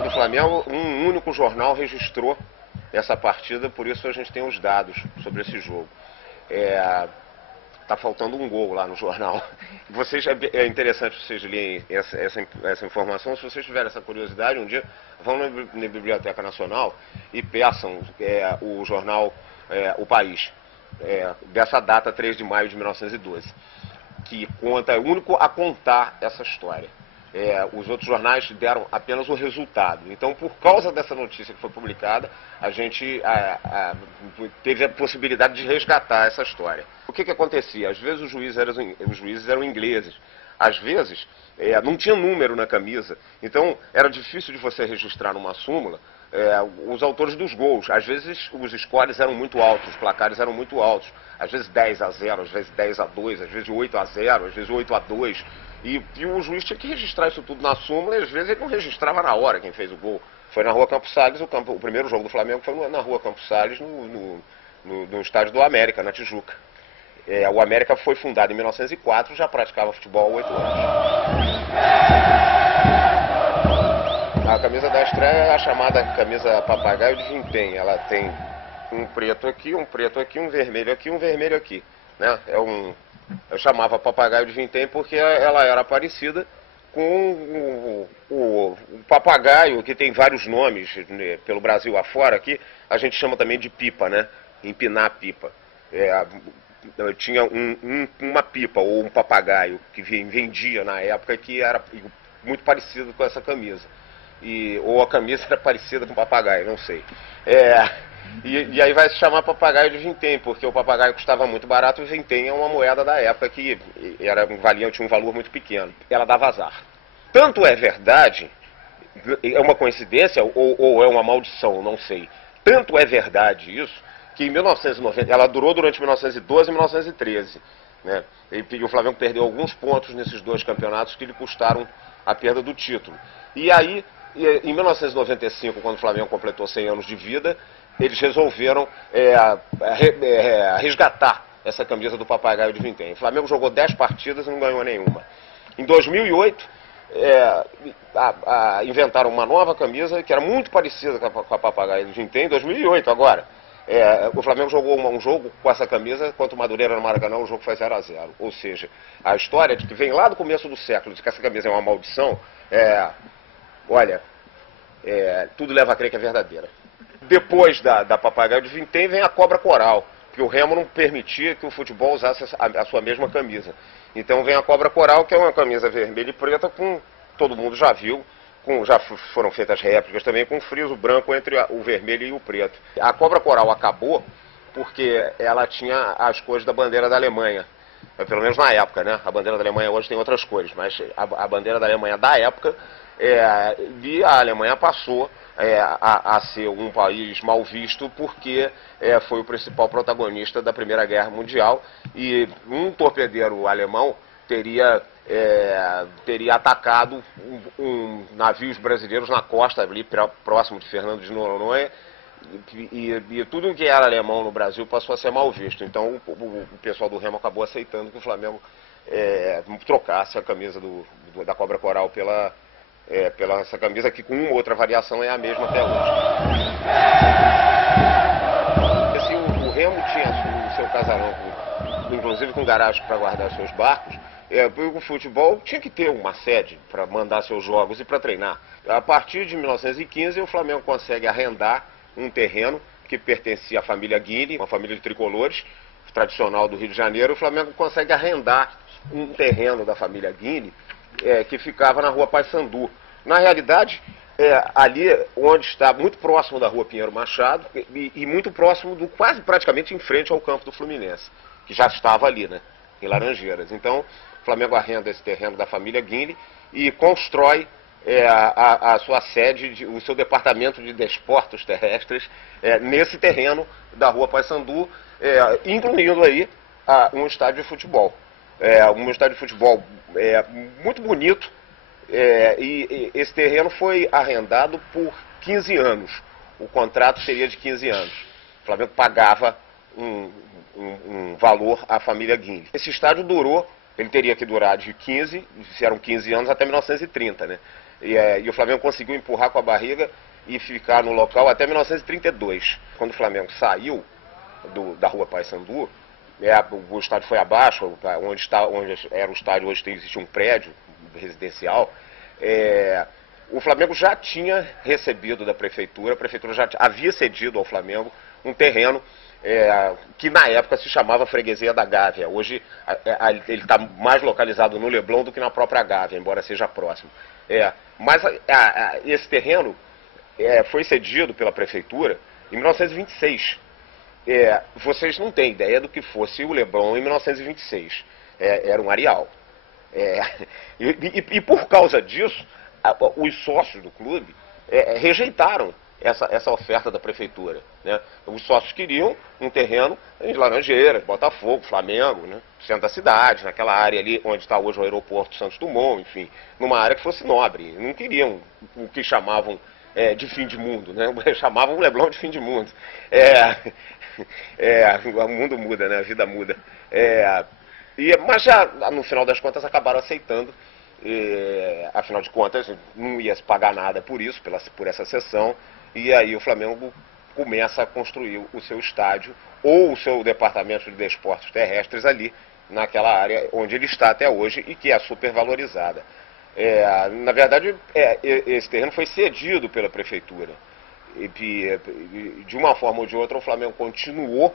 jogo do Flamengo, um único jornal registrou essa partida, por isso a gente tem os dados sobre esse jogo. Tá faltando um gol lá no jornal. É interessante vocês lerem essa informação. Se vocês tiverem essa curiosidade, um dia vão na Biblioteca Nacional e peçam o jornal O País, dessa data, 3 de maio de 1912, que conta, é o único a contar essa história. Os outros jornais deram apenas o resultado. Então, por causa dessa notícia que foi publicada, a gente teve a possibilidade de resgatar essa história. O que acontecia? Às vezes os juízes eram ingleses. Às vezes, não tinha número na camisa. Então, era difícil de você registrar numa súmula os autores dos gols. Às vezes, os scores eram muito altos, os placares eram muito altos. Às vezes 10-0, às vezes 10-2, às vezes 8-0, às vezes 8-2. E o juiz tinha que registrar isso tudo na súmula, e às vezes ele não registrava na hora quem fez o gol. Foi na Rua Campos Salles, o primeiro jogo do Flamengo foi na Rua Campos Salles, no estádio do América, na Tijuca. O América foi fundado em 1904, já praticava futebol há 8 anos. A camisa da estreia é a chamada camisa papagaio de vintém. Ela tem um preto aqui, um vermelho aqui, um vermelho aqui, né? Eu chamava papagaio de vintém porque ela era parecida com o papagaio, que tem vários nomes, né, pelo Brasil afora. Aqui a gente chama também de pipa, né? Empinar pipa. Tinha uma pipa ou um papagaio que vendia na época, que era muito parecido com essa camisa. Ou a camisa era parecida com o papagaio, não sei. E aí vai se chamar papagaio de vintém, porque o papagaio custava muito barato e o vintém é uma moeda da época que tinha um valor muito pequeno. Ela dava azar. Tanto é verdade, é uma coincidência ou é uma maldição, não sei. Tanto é verdade isso, que em 1990, ela durou durante 1912 e 1913. Né? E o Flamengo perdeu alguns pontos nesses dois campeonatos que lhe custaram a perda do título. E aí, em 1995, quando o Flamengo completou 100 anos de vida, eles resolveram resgatar essa camisa do papagaio de vintém. O Flamengo jogou 10 partidas e não ganhou nenhuma. Em 2008, inventaram uma nova camisa que era muito parecida com a papagaio de vintém. Em 2008, agora. O Flamengo jogou um jogo com essa camisa contra o Madureira no Maracanã, o jogo foi 0-0. Ou seja, a história de que vem lá do começo do século, de que essa camisa é uma maldição, olha, tudo leva a crer que é verdadeira. Depois da papagaio de vintém vem a cobra coral, que o Remo não permitia que o futebol usasse a sua mesma camisa. Então vem a cobra coral, que é uma camisa vermelha e preta, todo mundo já viu, já foram feitas réplicas também, com um friso branco entre o vermelho e o preto. A cobra coral acabou porque ela tinha as cores da bandeira da Alemanha. Pelo menos na época, né? A bandeira da Alemanha hoje tem outras cores, mas a bandeira da Alemanha da época, e a Alemanha passou a ser um país mal visto porque foi o principal protagonista da Primeira Guerra Mundial, e um torpedeiro alemão teria atacado navios brasileiros na costa ali próximo de Fernando de Noronha, e tudo que era alemão no Brasil passou a ser mal visto. Então o pessoal do Remo acabou aceitando que o Flamengo trocasse a camisa da cobra coral pela essa camisa, que com uma outra variação é a mesma até hoje. Assim, o Remo tinha o seu casarão, inclusive com garagem para guardar seus barcos. O futebol tinha que ter uma sede para mandar seus jogos e para treinar. A partir de 1915, o Flamengo consegue arrendar um terreno que pertencia à família Guini, uma família de tricolores, tradicional do Rio de Janeiro. O Flamengo consegue arrendar um terreno da família Guini, que ficava na Rua Paissandu. Na realidade, ali onde está, muito próximo da Rua Pinheiro Machado e muito próximo quase praticamente em frente ao campo do Fluminense, que já estava ali, né, em Laranjeiras. Então, o Flamengo arrenda esse terreno da família Guini e constrói a sua sede, o seu departamento de desportos terrestres nesse terreno da Rua Paissandu, incluindo aí um estádio de futebol. Um estádio de futebol muito bonito, e esse terreno foi arrendado por 15 anos. O contrato seria de 15 anos. O Flamengo pagava um valor à família Guini. Esse estádio durou, ele teria que durar de 15, se eram 15 anos, até 1930, né? E o Flamengo conseguiu empurrar com a barriga e ficar no local até 1932. Quando o Flamengo saiu da Rua Paissandu, o estádio foi abaixo, onde era o estádio, hoje existe um prédio residencial. O Flamengo já tinha recebido da prefeitura, a prefeitura já havia cedido ao Flamengo um terreno que na época se chamava Freguesia da Gávea. Hoje ele está mais localizado no Leblon do que na própria Gávea, embora seja próximo. Mas esse terreno foi cedido pela prefeitura em 1926. Vocês não têm ideia do que fosse o Leblon em 1926. Era um areal. E por causa disso, os sócios do clube rejeitaram essa oferta da prefeitura, né? Os sócios queriam um terreno em Laranjeiras, Botafogo, Flamengo, né? Centro da cidade, naquela área ali onde está hoje o aeroporto Santos Dumont, enfim, numa área que fosse nobre. Não queriam o que chamavam de fim de mundo, né? Chamavam o Leblon de fim de mundo. O mundo muda, né? A vida muda. Mas já, no final das contas, acabaram aceitando. Afinal de contas, não ia se pagar nada por isso, por essa cessão. E aí o Flamengo começa a construir o seu estádio ou o seu departamento de desportos terrestres ali, naquela área onde ele está até hoje e que é supervalorizada. Na verdade, esse terreno foi cedido pela prefeitura. E de uma forma ou de outra, o Flamengo continuou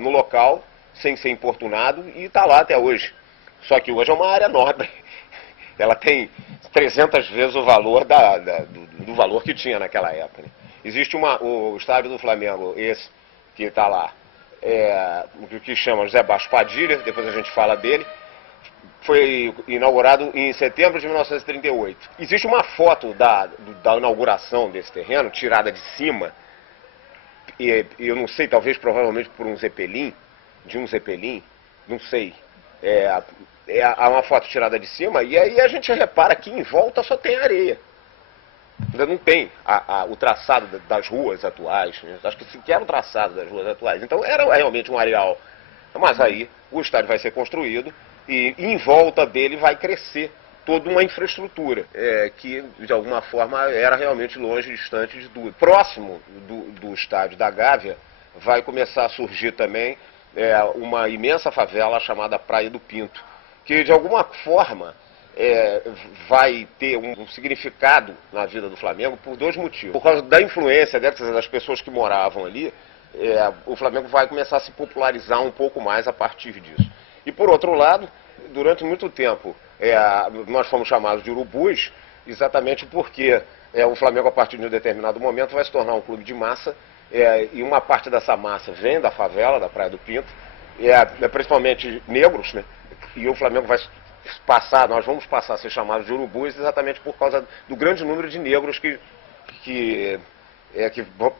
no local, sem ser importunado, e está lá até hoje. Só que hoje é uma área nobre. Ela tem 300 vezes o valor do valor que tinha naquela época, né? Existe o estádio do Flamengo, esse que está lá, o que chama José Baixo Padilha, depois a gente fala dele. Foi inaugurado em setembro de 1938. Existe uma foto da inauguração desse terreno, tirada de cima, e eu não sei, talvez provavelmente por um Zeppelin, não sei. Há uma foto tirada de cima, e aí a gente repara que em volta só tem areia. Ainda não tem o traçado das ruas atuais, né? Acho que sequer o traçado das ruas atuais. Então era realmente um areal. Mas aí o estádio vai ser construído e em volta dele vai crescer toda uma infraestrutura que, de alguma forma, era realmente longe, distante de tudo. Próximo do estádio da Gávea vai começar a surgir também uma imensa favela chamada Praia do Pinto, que, de alguma forma, vai ter um significado na vida do Flamengo por dois motivos. Por causa da influência das pessoas que moravam ali, o Flamengo vai começar a se popularizar um pouco mais a partir disso. E, por outro lado, durante muito tempo, nós fomos chamados de urubus, exatamente porque o Flamengo, a partir de um determinado momento, vai se tornar um clube de massa, e uma parte dessa massa vem da favela, da Praia do Pinto, principalmente negros, né? E o Flamengo vai passar, nós vamos passar a ser chamados de urubus exatamente por causa do grande número de negros que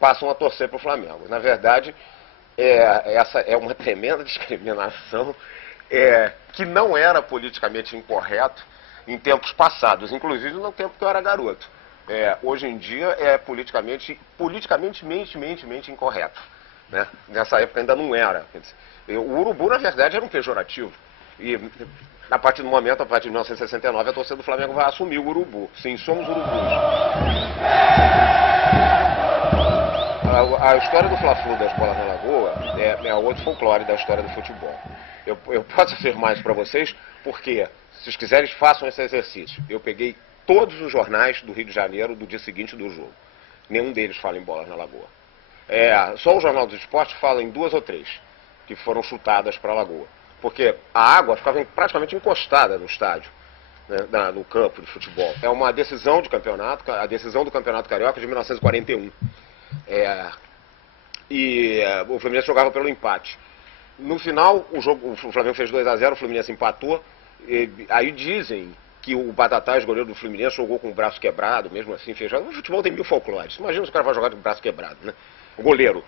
passam a torcer para o Flamengo. Na verdade, essa é uma tremenda discriminação que não era politicamente incorreto em tempos passados, inclusive no tempo que eu era garoto. Hoje em dia é politicamente incorreto, né? Nessa época ainda não era. O urubu, na verdade, era um pejorativo. E a partir de 1969, a torcida do Flamengo vai assumir o urubu. Sim, somos urubus. A história do Fla-Flu das bolas na Lagoa é outro folclore da história do futebol. Eu posso afirmar isso para vocês porque, se vocês quiserem, façam esse exercício. Eu peguei todos os jornais do Rio de Janeiro do dia seguinte do jogo. Nenhum deles fala em bolas na Lagoa. Só o Jornal dos Esportes fala em 2 ou 3 que foram chutadas para a Lagoa. Porque a água ficava praticamente encostada no estádio, né, no campo de futebol. É uma decisão de campeonato, a decisão do Campeonato Carioca de 1941. O Fluminense jogava pelo empate. No final, o Flamengo fez 2-0, o Fluminense empatou. Aí dizem que o Batatais, goleiro do Fluminense, jogou com o braço quebrado, mesmo assim, fez. O futebol tem 1000 folclores. Imagina se o cara vai jogar com o braço quebrado, né? O goleiro.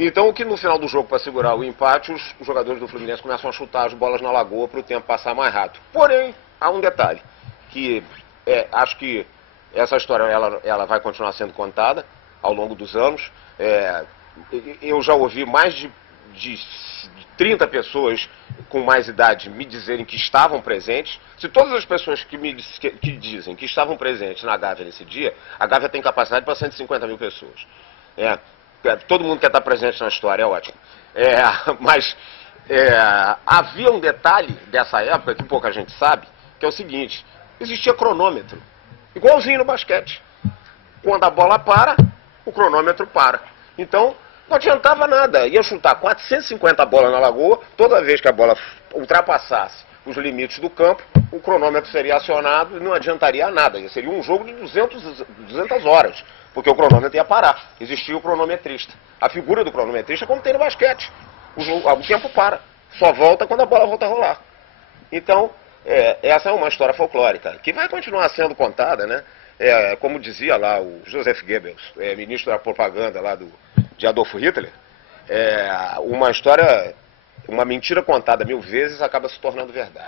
Então, que no final do jogo, para segurar o empate, os jogadores do Fluminense começam a chutar as bolas na Lagoa para o tempo passar mais rápido. Porém, há um detalhe, que acho que essa história ela vai continuar sendo contada ao longo dos anos. Eu já ouvi mais de de 30 pessoas com mais idade me dizerem que estavam presentes. Se todas as pessoas que dizem que estavam presentes na Gávea nesse dia, a Gávea tem capacidade para 150 mil pessoas. Todo mundo quer estar presente na história, é ótimo. Mas havia um detalhe dessa época que pouca gente sabe, que é o seguinte: existia cronômetro, igualzinho no basquete. Quando a bola para, o cronômetro para. Então, não adiantava nada. Ia chutar 450 bolas na lagoa, toda vez que a bola ultrapassasse os limites do campo, o cronômetro seria acionado e não adiantaria nada. Seria um jogo de 200 horas, porque o cronômetro ia parar. Existia o cronometrista. A figura do cronometrista é como tem no basquete. O tempo para. Só volta quando a bola volta a rolar. Então, essa é uma história folclórica, que vai continuar sendo contada, né? Como dizia lá o Joseph Goebbels, ministro da propaganda lá de Adolf Hitler, uma história, uma mentira contada 1000 vezes acaba se tornando verdade.